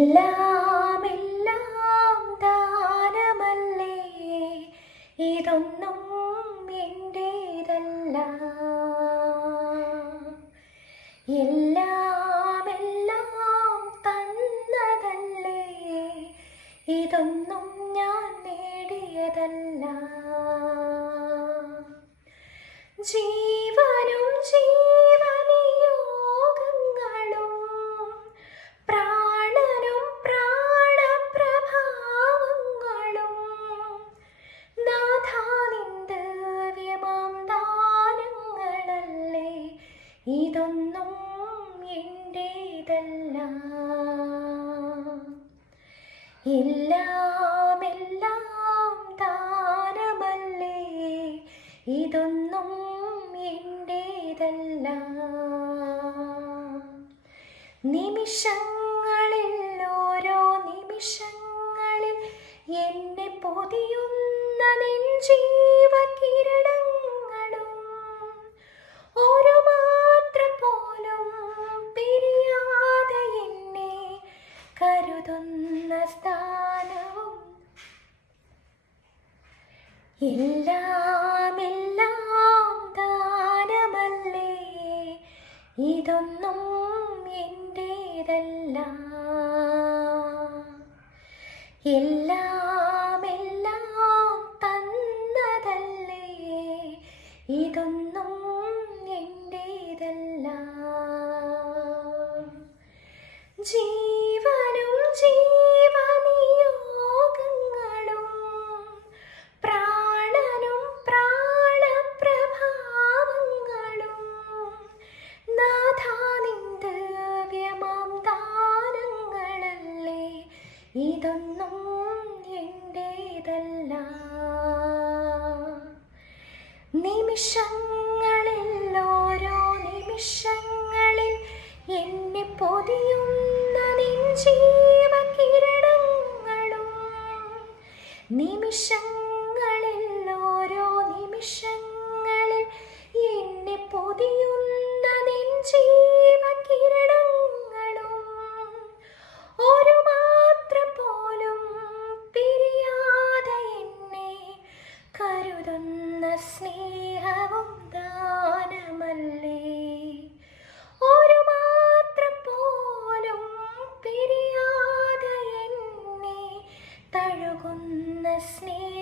എല്ലാം എല്ലാം ദാനമല്ലേ, ഇതൊന്നും എൻ്റേതല്ല. എല്ലാം എല്ലാം തന്നതല്ലേ, ഇതൊന്നും ഞാൻ നേടിയതല്ല. ജീവനും ജീവനിയോഗങ്ങളും പ്രാണനും പ്രാണപ്രഭാവങ്ങളും നാഥാ നിൻ ദിവ്യമാം ദാനങ്ങളല്ലേ, ഇതൊന്നും എൻ്റേതല്ല. എല്ലാം എല്ലാം ദാനമല്ലേ, ഇതൊന്നും എൻ്റേതല്ല. നിമിഷങ്ങളിൽ ഓരോ നിമിഷങ്ങളിൽ എന്നെ പൊതിയുന്ന നിൻ ജീവകിരണങ്ങളും ഒരു മാത്ര പോലും പിരിയാതെ എന്നെ കരുതുന്ന സ്ഥാനവും എല്ലാം എല്ലാം ദാനമല്ലേ, ഇതൊന്നും എൻ്റേതല്ല. എല്ലാം എല്ലാം തന്നതല്ലേ, ഇതൊന്നും എൻ്റേതല്ല. ജീവനും ജീവനിയോഗങ്ങളും പ്രാണനും പ്രാണപ്രഭാവങ്ങളും നാഥാ നിൻ ദിവ്യമാം ദാനങ്ങളല്ലേ, ഇതൊന്നും എൻ്റേതല്ല. നിമിഷങ്ങളിൽ ഓരോ നിമിഷങ്ങളിൽ എന്നെ പൊതിയുന്ന നിൻ ജീവകിരണങ്ങളും നിമിഷങ്ങളിൽ ഓരോ നിമിഷങ്ങളിൽ എന്നെ പൊതിയുന്ന നിൻ ജീവകിരണങ്ങളും ഒരു മാത്ര പോലും പിരിയാതെ എന്നെ കരുതുന്ന സ്നേഹവും ദാനമല്ലേ, ഒരു മാത്ര പോലും പിരിയാതെ എന്നെ തഴുകുന്ന സ്നേഹം